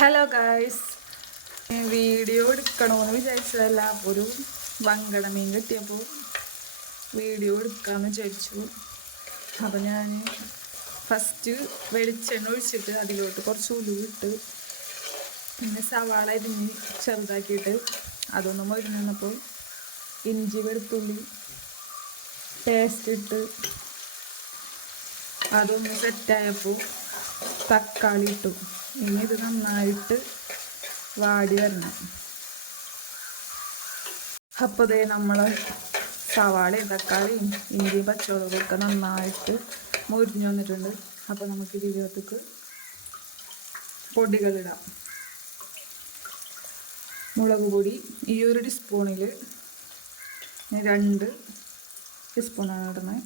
Hello guys, video എടുക്കണമെന്ന് വിചാരിച്ചതല്ല. ഒരു വങ്കട മീൻ കിട്ടിയപ്പോൾ വീഡിയോ എടുക്കാമെന്ന് വിചാരിച്ചു. അപ്പം ഞാൻ ഫസ്റ്റ് വെളിച്ചെണ്ണ ഒഴിച്ചിട്ട് അതിലോട്ട് കുറച്ച് ഉലുവിട്ട് പിന്നെ സവാള അരിഞ്ഞ് ചെറുതാക്കിയിട്ട് അതൊന്ന് മൊരിഞ്ഞപ്പോൾ ഇഞ്ചി വെളുത്തുള്ളി പേസ്റ്റ് ഇട്ട് അതൊന്ന് സെറ്റായപ്പോൾ തക്കാളി ഇട്ടു. ഇനി ഇത് നന്നായിട്ട് വാടി വരണം. അപ്പോൾ ദേ നമ്മൾ സവാളയും തക്കാളിയും ഇഞ്ചിയും പച്ചമുളകും ഒക്കെ നന്നായിട്ട് മുരിഞ്ഞു വന്നിട്ടുണ്ട്. അപ്പോൾ നമുക്ക് ഇതിലേക്ക് പൊടികളിടാം. മുളക് പൊടി ഈ ഒരു ടീസ്പൂണിൽ 2 ടീസ്പൂണാണ് ഇടുന്നത്.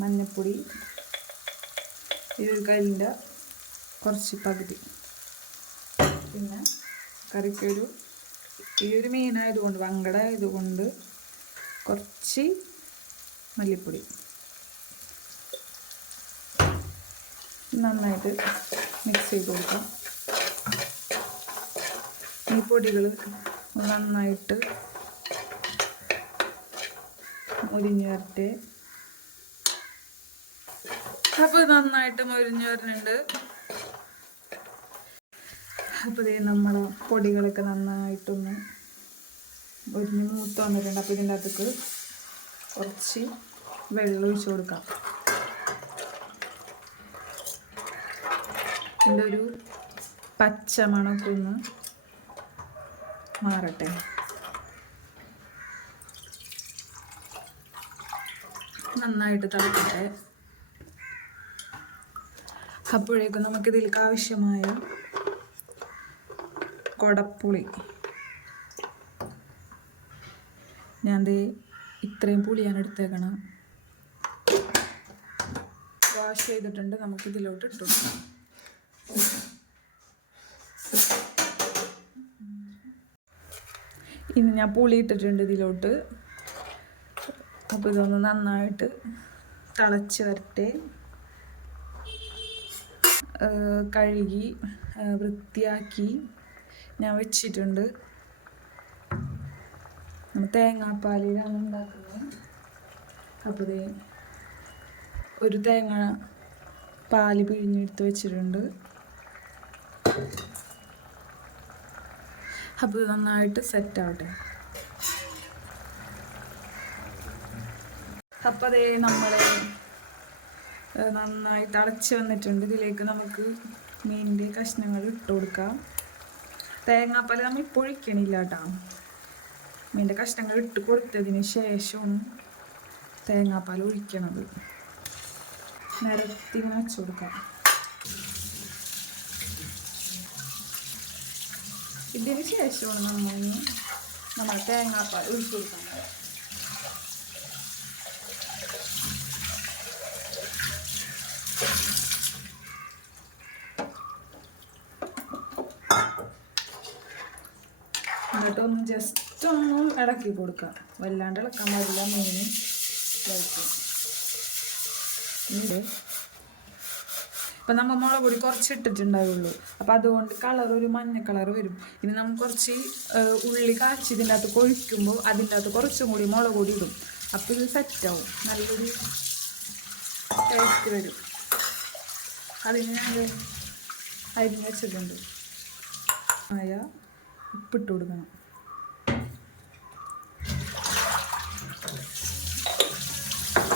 മഞ്ഞൾപ്പൊടി ഈ ഒരു കല്ലിൻ്റെ കുറച്ച് പകുതി. പിന്നെ കറിക്കൊരു ഈ ഒരു മീനായതുകൊണ്ട് വങ്കട ആയതുകൊണ്ട് കുറച്ച് മല്ലിപ്പൊടി. നന്നായിട്ട് മിക്സ് ചെയ്ത് കൊടുക്കാം. ഈ പൊടികൾ നന്നായിട്ട് മുരിഞ്ഞ് വരട്ടെ. അപ്പോൾ നന്നായിട്ട് മൊരിഞ്ഞ് വരുന്നുണ്ട്. അപ്പോൾ ഇത് നമ്മൾ പൊടികളൊക്കെ നന്നായിട്ടൊന്ന് ഒരിഞ്ഞ് മൂത്ത് വന്നിട്ടുണ്ട്. അപ്പോൾ ഇതിൻ്റെ അകത്തേക്ക് കുറച്ച് വെള്ളം ഒഴിച്ച് കൊടുക്കാം. ഇതിൻ്റെ ഒരു പച്ചമണമൊക്കെ ഒന്ന് മാറട്ടെ. നന്നായിട്ട് തിളക്കട്ടെ. അപ്പോഴേക്കും നമുക്കിതിലേക്ക് ആവശ്യമായ കൊടപ്പുളി, ഞാൻ ഇത്രയും പുളിയാണ് എടുത്തേക്കണം. വാഷ് ചെയ്തിട്ടുണ്ട്. നമുക്കിതിലോട്ട് ഇട്ടു. ഇനി ഞാൻ പുളി ഇട്ടിട്ടുണ്ട് ഇതിലോട്ട്. അപ്പോൾ ഇതൊന്ന് നന്നായിട്ട് തിളച്ച് വരട്ടെ. കഴുകി വൃത്തിയാക്കി ഞാൻ വെച്ചിട്ടുണ്ട്. തേങ്ങാപ്പാലിലാണ് ഉണ്ടാക്കുന്നത്. അപ്പോൾ ഒരു തേങ്ങ പാല് പിഴിഞ്ഞെടുത്ത് വെച്ചിട്ടുണ്ട്. അപ്പോൾ ഇത് നന്നായിട്ട് സെറ്റാവട്ടെ. അപ്പോൾ നമ്മൾ നന്നായി തിളച്ച് വന്നിട്ടുണ്ട്. ഇതിലേക്ക് നമുക്ക് മീനിൻ്റെ കഷ്ണങ്ങൾ ഇട്ട് കൊടുക്കാം. തേങ്ങാപ്പാൽ നമ്മൾ ഇപ്പോൾ ഒഴിക്കണില്ല കേട്ടോ. മീനിൻ്റെ കഷ്ണങ്ങൾ ഇട്ട് കൊടുത്തതിന് ശേഷമാണ് തേങ്ങാപ്പാൽ ഒഴിക്കണത്. നിരത്തി വെച്ച് കൊടുക്കാം. ഇതിന് ശേഷമാണ് നമ്മൾ തേങ്ങാപ്പാൽ ഒഴിച്ചു കൊടുക്കാൻ. എന്നിട്ടൊന്ന് ജസ്റ്റ് ഒന്ന് ഇളക്കി കൊടുക്കാം. വല്ലാണ്ട് ഇളക്കാൻ പാടില്ല. മീൻ കഴിക്കും. ഇപ്പം നമ്മൾ മുളക് പൊടി കുറച്ച് ഇട്ടിട്ടുണ്ടാവുള്ളൂ. അപ്പം അതുകൊണ്ട് കളർ ഒരു മഞ്ഞ കളർ വരും. ഇനി നമ്മൾ കുറച്ച് ഉള്ളി കാച്ചി ഇതിൻ്റെ അകത്ത് കൊഴിക്കുമ്പോൾ അതിൻ്റെ അകത്ത് കുറച്ചും കൂടി മുളക് പൊടി ഇടും. അപ്പോൾ ഇത് സെറ്റാവും. നല്ലൊരു ടേസ്റ്റ് വരും. അതിന് ഞാൻ അരിഞ്ഞ് വെച്ചിട്ടുണ്ട്. ഉപ്പിട്ട് കൊടുക്കണം.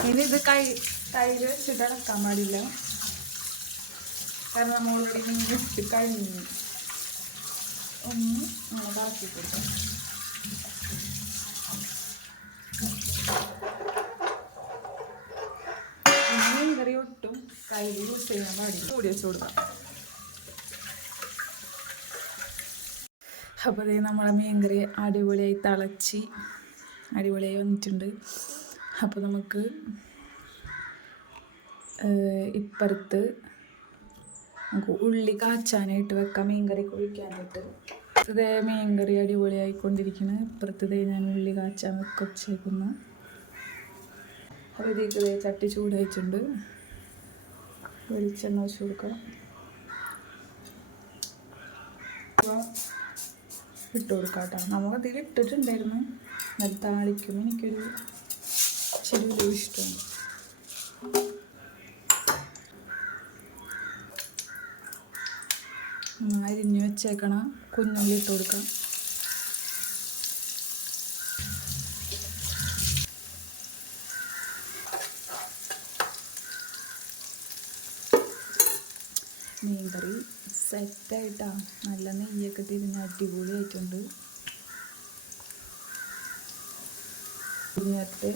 ഇനി ഇത് കയ്യിൽ വെച്ചിട്ട് ഇളക്കാൻ പാടില്ല. കാരണം നമ്മൾ ഓൾറെഡി മീൻ ഇട്ട് കഴിഞ്ഞു. ഒന്ന് നമ്മൾ ഇളക്കി കൊടുക്കാം. മീൻ കറി ഒട്ടും കയ്യിൽ യൂസ് ചെയ്യാൻ പാടില്ല. കൂടി വെച്ച് കൊടുക്കാം. അപ്പോൾ നമ്മളെ മീൻകറി അടിപൊളിയായി തിളച്ച് അടിപൊളിയായി വന്നിട്ടുണ്ട്. അപ്പോൾ നമുക്ക് ഇപ്പുറത്ത് നമുക്ക് ഉള്ളി കാച്ചാനായിട്ട് വെക്കാം. മീൻകറി ഒഴിക്കാനായിട്ട് മീൻകറി അടിപൊളിയായിക്കൊണ്ടിരിക്കുന്നു. ഇപ്പുറത്ത് ഞാൻ ഉള്ളി കാച്ചാൻ വെച്ചേക്കുന്നു. അപ്പോൾ ഇതിലേക്ക് ചട്ടി ചൂടായിട്ടുണ്ട്. വെളിച്ചെണ്ണ ഒഴിച്ച് കൊടുക്കാം. ഉലുവ ഇട്ട് കൊടുക്കാം കേട്ടോ. നമുക്കതിൽ ഇട്ടിട്ടുണ്ടായിരുന്നു. നല്ല താളിക്കും എനിക്കൊരു ഇച്ചിരി ഉലുവ ഇഷ്ടമുണ്ട്. അരിഞ്ഞ് വെച്ചേക്കണ കുഞ്ഞുള്ളി ഇട്ട് കൊടുക്കാം. മീൻകറി സെറ്റായിട്ടാണ്. നല്ല നെയ്യൊക്കെ തിരിഞ്ഞ് അടിപൊളിയായിട്ടുണ്ട്. നേരത്തെ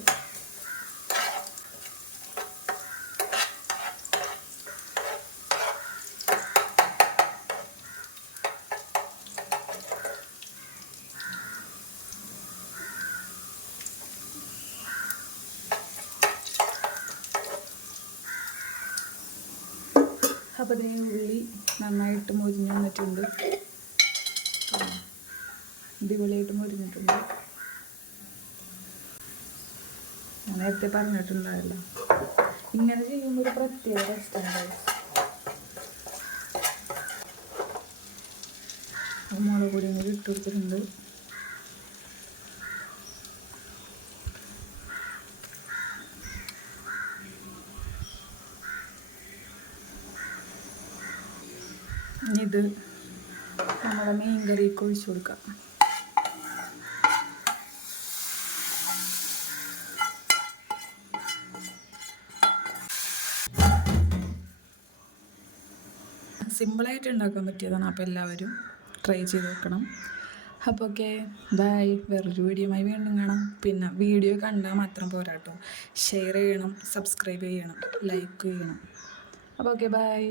അപ്പോൾ അതിന് ഉള്ളി നന്നായിട്ട് മൊരിഞ്ഞ് വന്നിട്ടുണ്ട്. അടിപൊളിയായിട്ട് മൊരിഞ്ഞിട്ടുണ്ട്. ഞാൻ നേരത്തെ പറഞ്ഞിട്ടുണ്ടായല്ലോ, ഇങ്ങനെ ചെയ്യുമ്പോൾ ഒരു പ്രത്യേക ടേസ്റ്റാണ്. മുളക് പൊടിയും കൂടി ഇട്ട് കൊടുത്തിട്ടുണ്ട്. ഇത് നമ്മുടെ മീൻ കറിക്ക് ഒഴിച്ചു കൊടുക്കാം. സിമ്പിളായിട്ട് ഉണ്ടാക്കാൻ പറ്റിയതാണ്. അപ്പോൾ എല്ലാവരും ട്രൈ ചെയ്ത് നോക്കണം. അപ്പോൾ ഓക്കെ, ബൈ. വേറൊരു വീഡിയോയുമായി വീണ്ടും കാണാം. പിന്നെ വീഡിയോ കണ്ടാൽ മാത്രം പോരാട്ടോ, ഷെയർ ചെയ്യണം, സബ്സ്ക്രൈബ് ചെയ്യണം, ലൈക്ക് ചെയ്യണം. അപ്പോൾ ഓക്കെ, ബൈ.